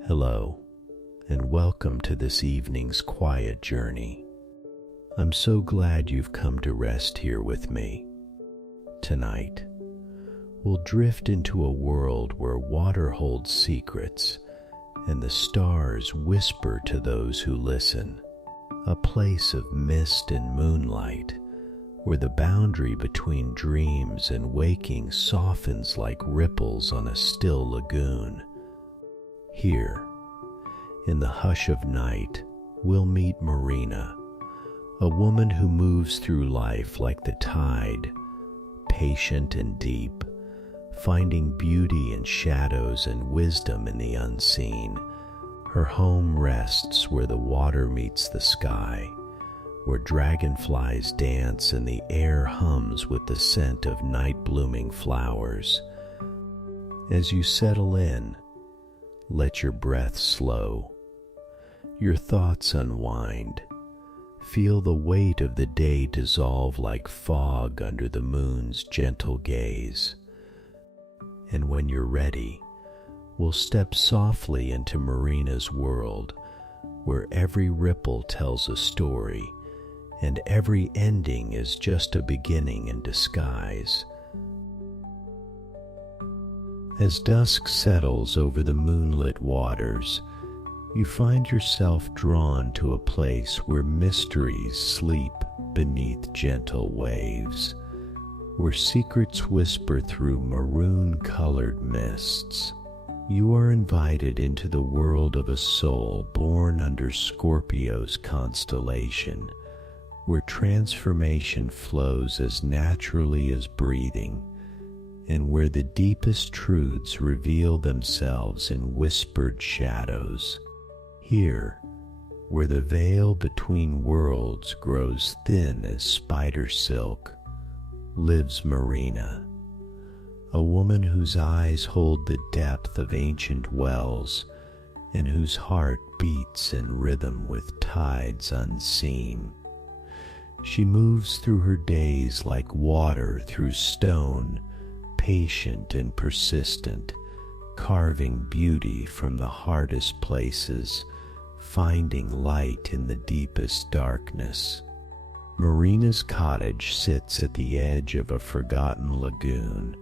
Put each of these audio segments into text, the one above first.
Hello, and welcome to this evening's quiet journey. I'm so glad you've come to rest here with me. Tonight, we'll drift into a world where water holds secrets and the stars whisper to those who listen. A place of mist and moonlight where the boundary between dreams and waking softens like ripples on a still lagoon. Here, in the hush of night, we'll meet Marina, a woman who moves through life like the tide, patient and deep, finding beauty in shadows and wisdom in the unseen. Her home rests where the water meets the sky, where dragonflies dance and the air hums with the scent of night-blooming flowers. As you settle in, let your breath slow, your thoughts unwind. Feel the weight of the day dissolve like fog under the moon's gentle gaze. And when you're ready, we'll step softly into Marina's world, where every ripple tells a story, and every ending is just a beginning in disguise. As dusk settles over the moonlit waters, you find yourself drawn to a place where mysteries sleep beneath gentle waves, where secrets whisper through maroon-colored mists. You are invited into the world of a soul born under Scorpio's constellation, where transformation flows as naturally as breathing, and where the deepest truths reveal themselves in whispered shadows. Here, where the veil between worlds grows thin as spider silk, lives Marina, a woman whose eyes hold the depth of ancient wells and whose heart beats in rhythm with tides unseen. She moves through her days like water through stone, patient and persistent, carving beauty from the hardest places, finding light in the deepest darkness. Marina's cottage sits at the edge of a forgotten lagoon,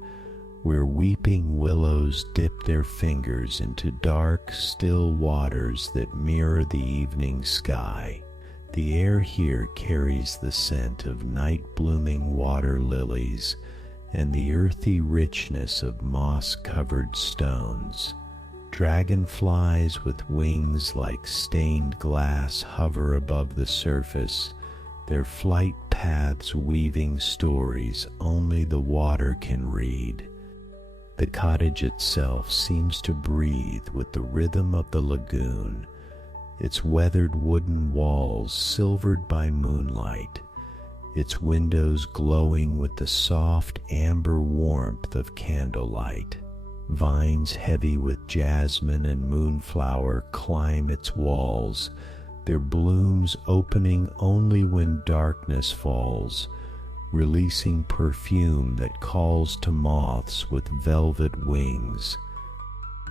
where weeping willows dip their fingers into dark, still waters that mirror the evening sky. The air here carries the scent of night-blooming water lilies and the earthy richness of moss-covered stones. Dragonflies with wings like stained glass hover above the surface, their flight paths weaving stories only the water can read. The cottage itself seems to breathe with the rhythm of the lagoon, its weathered wooden walls silvered by moonlight, its windows glowing with the soft amber warmth of candlelight. Vines heavy with jasmine and moonflower climb its walls, their blooms opening only when darkness falls, releasing perfume that calls to moths with velvet wings.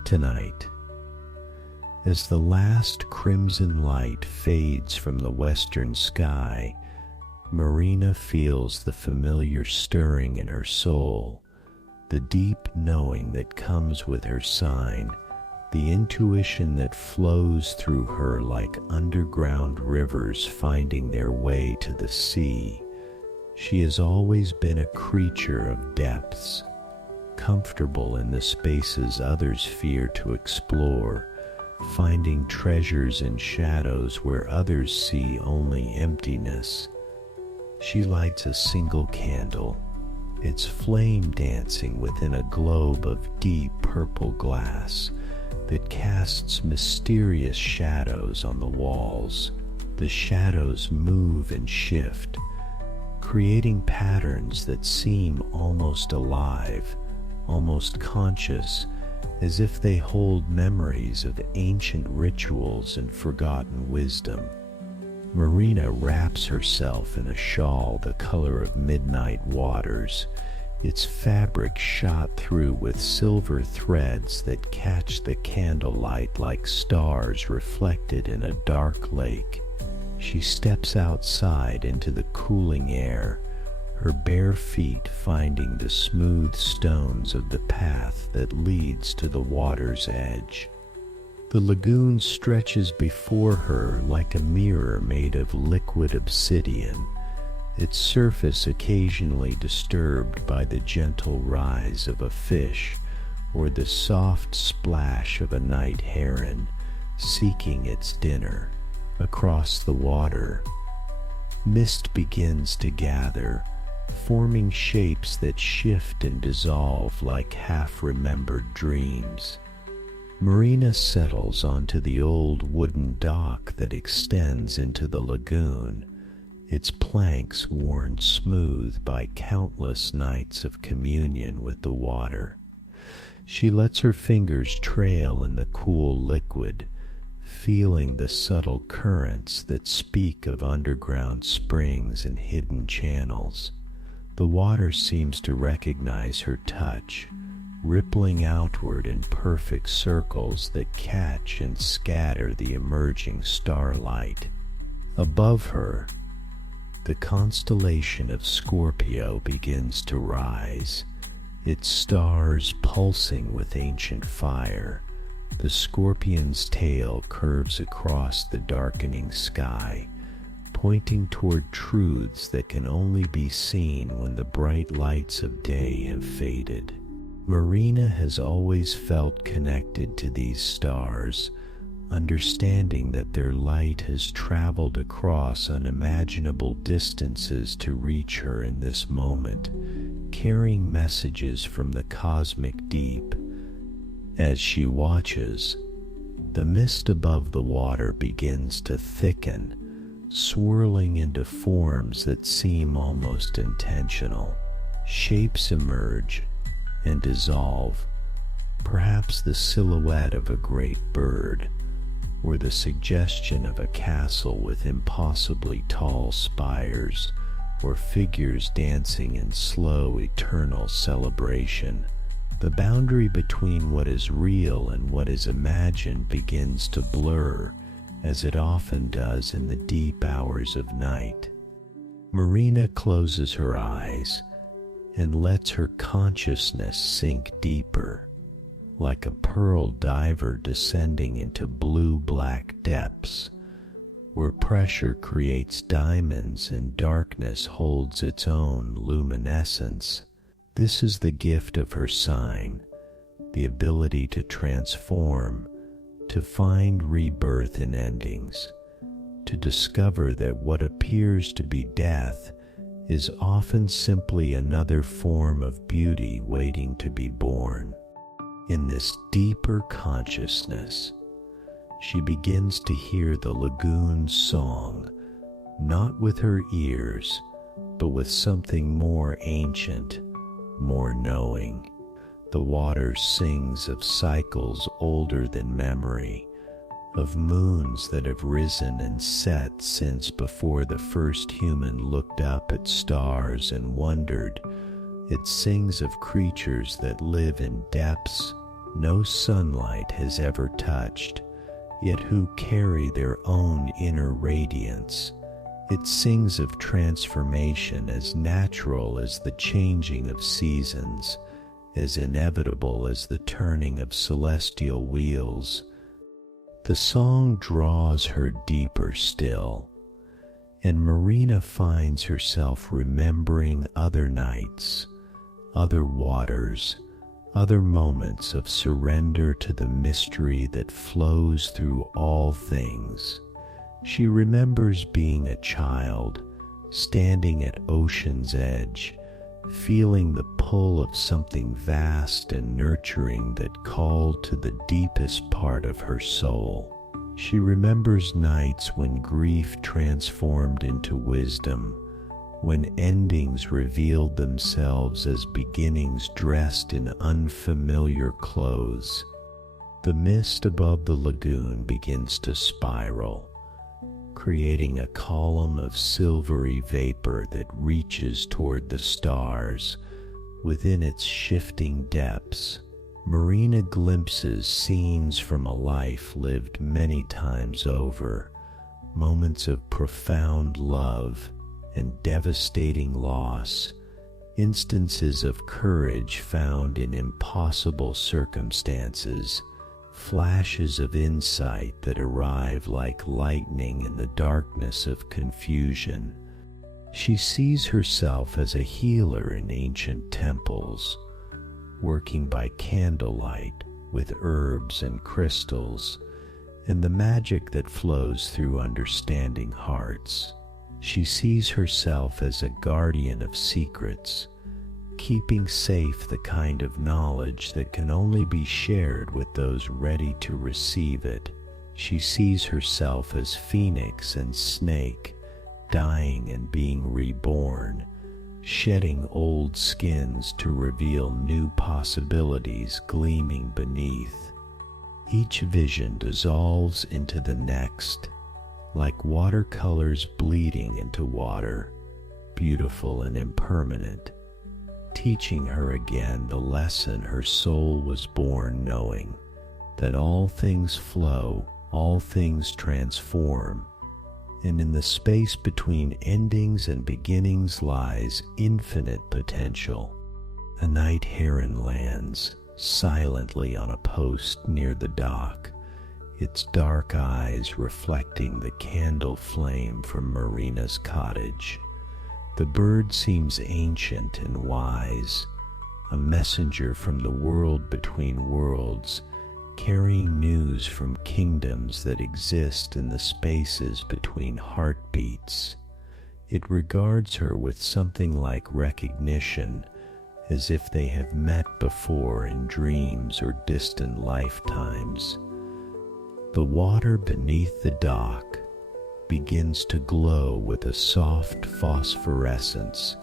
Tonight, as the last crimson light fades from the western sky, Marina feels the familiar stirring in her soul, the deep knowing that comes with her sign, the intuition that flows through her like underground rivers finding their way to the sea. She has always been a creature of depths, comfortable in the spaces others fear to explore, finding treasures in shadows where others see only emptiness. She lights a single candle, its flame dancing within a globe of deep purple glass that casts mysterious shadows on the walls. The shadows move and shift, creating patterns that seem almost alive, almost conscious, as if they hold memories of ancient rituals and forgotten wisdom. Marina wraps herself in a shawl the color of midnight waters, its fabric shot through with silver threads that catch the candlelight like stars reflected in a dark lake. She steps outside into the cooling air, her bare feet finding the smooth stones of the path that leads to the water's edge. The lagoon stretches before her like a mirror made of liquid obsidian, its surface occasionally disturbed by the gentle rise of a fish or the soft splash of a night heron seeking its dinner. Across the water, mist begins to gather, forming shapes that shift and dissolve like half-remembered dreams. Marina settles onto the old wooden dock that extends into the lagoon, its planks worn smooth by countless nights of communion with the water. She lets her fingers trail in the cool liquid, feeling the subtle currents that speak of underground springs and hidden channels. The water seems to recognize her touch, rippling outward in perfect circles that catch and scatter the emerging starlight. Above her, the constellation of Scorpio begins to rise, its stars pulsing with ancient fire. The scorpion's tail curves across the darkening sky, pointing toward truths that can only be seen when the bright lights of day have faded. Marina has always felt connected to these stars, understanding that their light has traveled across unimaginable distances to reach her in this moment, carrying messages from the cosmic deep. As she watches, the mist above the water begins to thicken, swirling into forms that seem almost intentional. Shapes emerge and dissolve, perhaps the silhouette of a great bird, or the suggestion of a castle with impossibly tall spires, or figures dancing in slow, eternal celebration. The boundary between what is real and what is imagined begins to blur, as it often does in the deep hours of night. Marina closes her eyes and lets her consciousness sink deeper, like a pearl diver descending into blue-black depths, where pressure creates diamonds and darkness holds its own luminescence. This is the gift of her sign, the ability to transform, to find rebirth in endings, to discover that what appears to be death is often simply another form of beauty waiting to be born. In this deeper consciousness, she begins to hear the lagoon's song, not with her ears, but with something more ancient, more knowing. The water sings of cycles older than memory, of moons that have risen and set since before the first human looked up at stars and wondered. It sings of creatures that live in depths no sunlight has ever touched, yet who carry their own inner radiance. It sings of transformation as natural as the changing of seasons, as inevitable as the turning of celestial wheels. The song draws her deeper still, and Marina finds herself remembering other nights, other waters, other moments of surrender to the mystery that flows through all things. She remembers being a child, standing at ocean's edge, feeling the pull of something vast and nurturing that called to the deepest part of her soul. She remembers nights when grief transformed into wisdom, when endings revealed themselves as beginnings dressed in unfamiliar clothes. The mist above the lagoon begins to spiral, creating a column of silvery vapor that reaches toward the stars, Within its shifting depths, Marina glimpses scenes from a life lived many times over, moments of profound love and devastating loss, instances of courage found in impossible circumstances, flashes of insight that arrive like lightning in the darkness of confusion. She sees herself as a healer in ancient temples, working by candlelight with herbs and crystals, and the magic that flows through understanding hearts. She sees herself as a guardian of secrets, keeping safe the kind of knowledge that can only be shared with those ready to receive it. She sees herself as phoenix and snake, dying and being reborn, shedding old skins to reveal new possibilities gleaming beneath. Each vision dissolves into the next, like watercolors bleeding into water, beautiful and impermanent, teaching her again the lesson her soul was born knowing, that all things flow, all things transform, and in the space between endings and beginnings lies infinite potential. A night heron lands silently on a post near the dock, its dark eyes reflecting the candle flame from Marina's cottage. The bird seems ancient and wise, a messenger from the world between worlds, carrying news from kingdoms that exist in the spaces between heartbeats. It regards her with something like recognition, as if they have met before in dreams or distant lifetimes. The water beneath the dock begins to glow with a soft phosphorescence,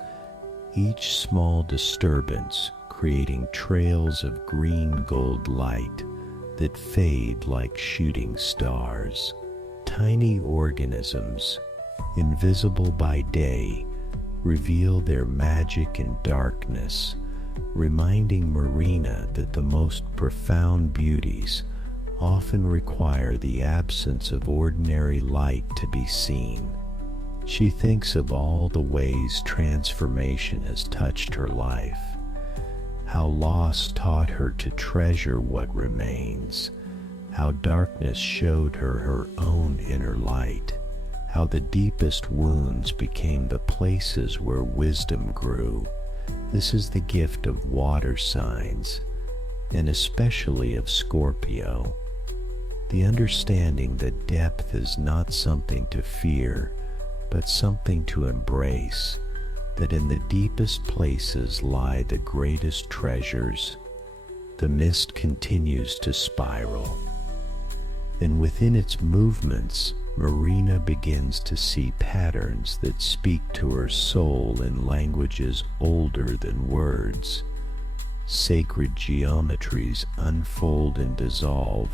each small disturbance creating trails of green-gold light that fade like shooting stars. Tiny organisms, invisible by day, reveal their magic in darkness, reminding Marina that the most profound beauties often require the absence of ordinary light to be seen. She thinks of all the ways transformation has touched her life, how loss taught her to treasure what remains, how darkness showed her her own inner light, how the deepest wounds became the places where wisdom grew. This is the gift of water signs, and especially of Scorpio. The understanding that depth is not something to fear, but something to embrace, that in the deepest places lie the greatest treasures. The mist continues to spiral, and within its movements, Marina begins to see patterns that speak to her soul in languages older than words. Sacred geometries unfold and dissolve,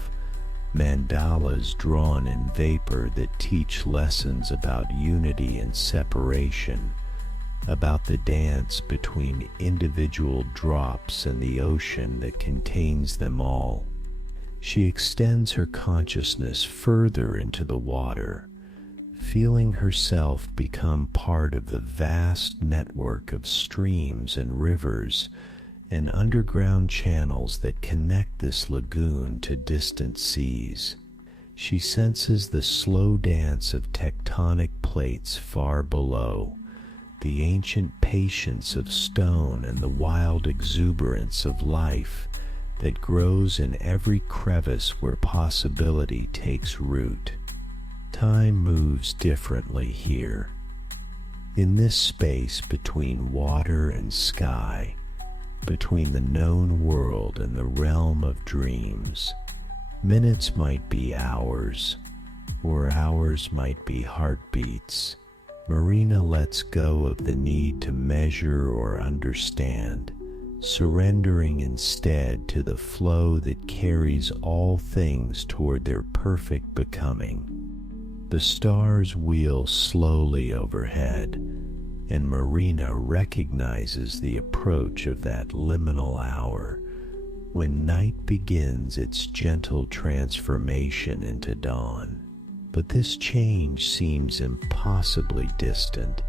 mandalas drawn in vapor that teach lessons about unity and separation, about the dance between individual drops and the ocean that contains them all. She extends her consciousness further into the water, feeling herself become part of the vast network of streams and rivers and underground channels that connect this lagoon to distant seas. She senses the slow dance of tectonic plates far below, the ancient patience of stone and the wild exuberance of life that grows in every crevice where possibility takes root. Time moves differently here. In this space between water and sky, between the known world and the realm of dreams, minutes might be hours, or hours might be heartbeats. Marina lets go of the need to measure or understand, surrendering instead to the flow that carries all things toward their perfect becoming. The stars wheel slowly overhead, and Marina recognizes the approach of that liminal hour when night begins its gentle transformation into dawn. But this change seems impossibly distant,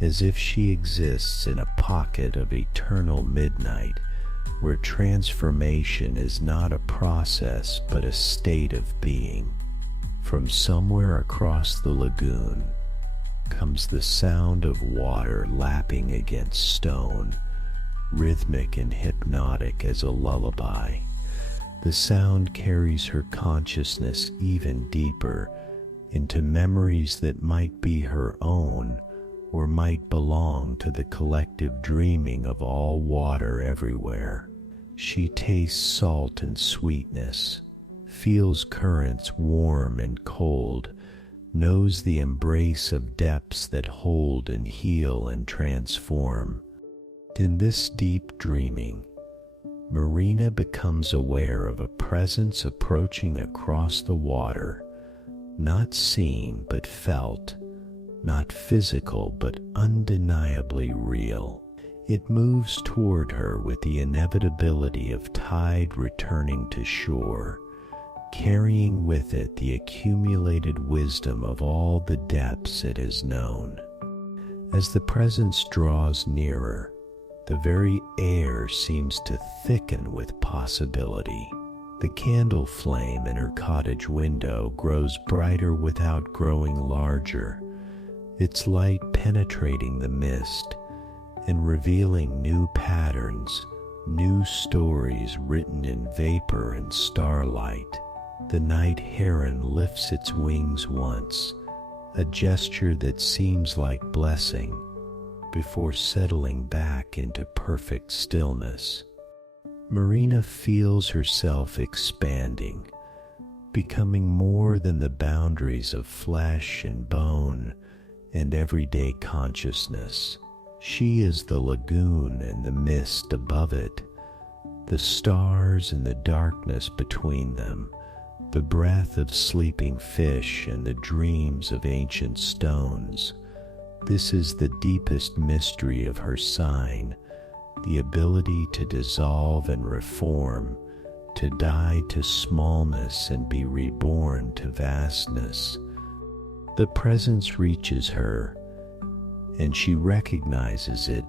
as if she exists in a pocket of eternal midnight where transformation is not a process but a state of being. From somewhere across the lagoon comes the sound of water lapping against stone, rhythmic and hypnotic as a lullaby. The sound carries her consciousness even deeper into memories that might be her own or might belong to the collective dreaming of all water everywhere. She tastes salt and sweetness, feels currents warm and cold, knows the embrace of depths that hold and heal and transform. In this deep dreaming, Marina becomes aware of a presence approaching across the water, not seen but felt, not physical but undeniably real. It moves toward her with the inevitability of tide returning to shore, carrying with it the accumulated wisdom of all the depths it has known. As the presence draws nearer, the very air seems to thicken with possibility. The candle flame in her cottage window grows brighter without growing larger, its light penetrating the mist and revealing new patterns, new stories written in vapor and starlight. The night heron lifts its wings once, a gesture that seems like blessing, before settling back into perfect stillness. Marina feels herself expanding, becoming more than the boundaries of flesh and bone and everyday consciousness. She is the lagoon and the mist above it, the stars and the darkness between them, the breath of sleeping fish and the dreams of ancient stones. This is the deepest mystery of her sign, the ability to dissolve and reform, to die to smallness and be reborn to vastness. The presence reaches her, and she recognizes it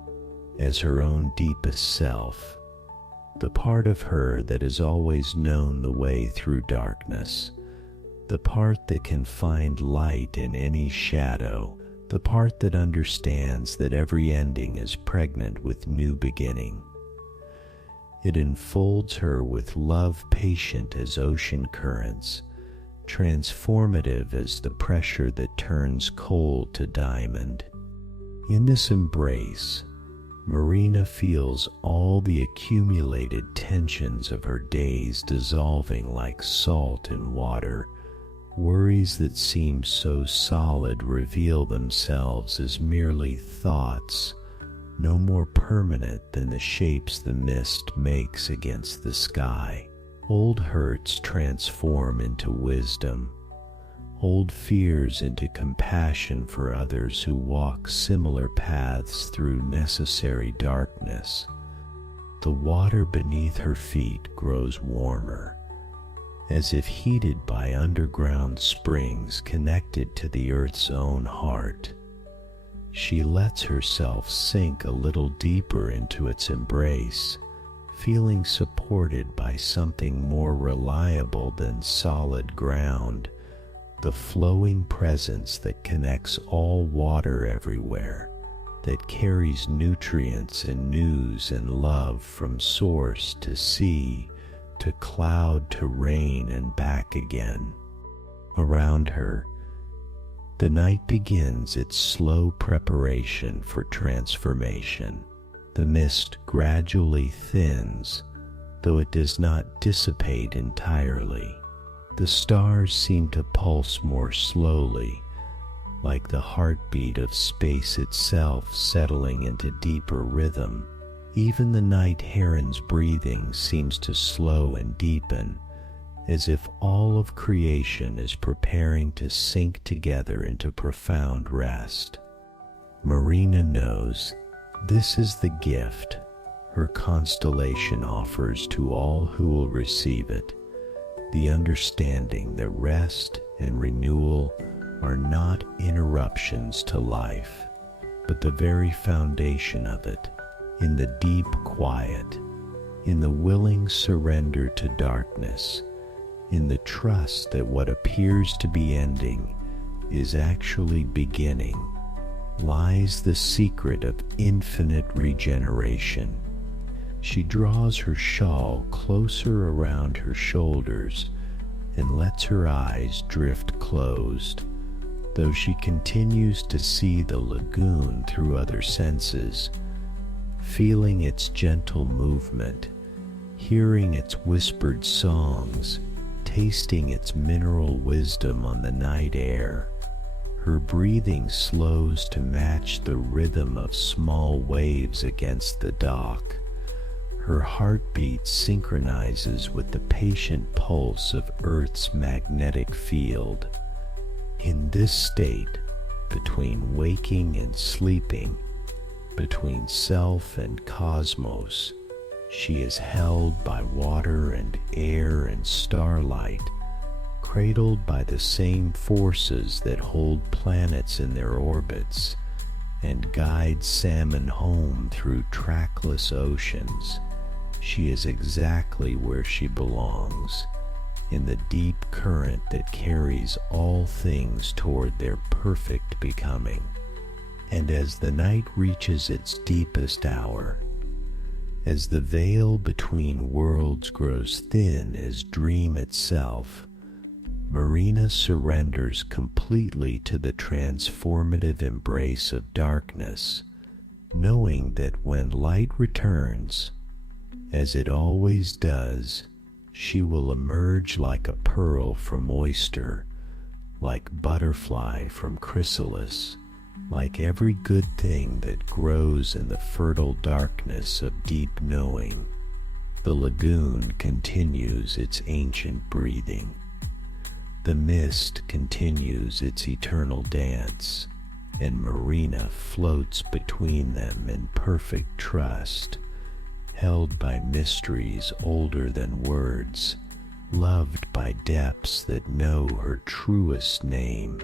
as her own deepest self, the part of her that has always known the way through darkness, the part that can find light in any shadow, the part that understands that every ending is pregnant with new beginning. It enfolds her with love patient as ocean currents, transformative as the pressure that turns coal to diamond. In this embrace, Marina feels all the accumulated tensions of her days dissolving like salt in water. Worries that seem so solid reveal themselves as merely thoughts, no more permanent than the shapes the mist makes against the sky. Old hurts transform into wisdom, old fears into compassion for others who walk similar paths through necessary darkness. The water beneath her feet grows warmer, as if heated by underground springs connected to the earth's own heart. She lets herself sink a little deeper into its embrace, feeling supported by something more reliable than solid ground, the flowing presence that connects all water everywhere, that carries nutrients and news and love from source to sea, to cloud to rain and back again. Around her, the night begins its slow preparation for transformation. The mist gradually thins, though it does not dissipate entirely. The stars seem to pulse more slowly, like the heartbeat of space itself settling into deeper rhythm. Even the night heron's breathing seems to slow and deepen, as if all of creation is preparing to sink together into profound rest. Marina knows this is the gift her constellation offers to all who will receive it, the understanding that rest and renewal are not interruptions to life, but the very foundation of it, in the deep quiet, in the willing surrender to darkness, in the trust that what appears to be ending is actually beginning, lies the secret of infinite regeneration. She draws her shawl closer around her shoulders and lets her eyes drift closed, though she continues to see the lagoon through other senses, feeling its gentle movement, hearing its whispered songs, tasting its mineral wisdom on the night air. Her breathing slows to match the rhythm of small waves against the dock. Her heartbeat synchronizes with the patient pulse of Earth's magnetic field. In this state, between waking and sleeping, between self and cosmos, she is held by water and air and starlight, cradled by the same forces that hold planets in their orbits and guide salmon home through trackless oceans. She is exactly where she belongs, in the deep current that carries all things toward their perfect becoming. And as the night reaches its deepest hour, as the veil between worlds grows thin as dream itself, Marina surrenders completely to the transformative embrace of darkness, knowing that when light returns, as it always does, she will emerge like a pearl from oyster, like butterfly from chrysalis, like every good thing that grows in the fertile darkness of deep knowing. The lagoon continues its ancient breathing. The mist continues its eternal dance, and Marina floats between them in perfect trust, held by mysteries older than words, loved by depths that know her truest name.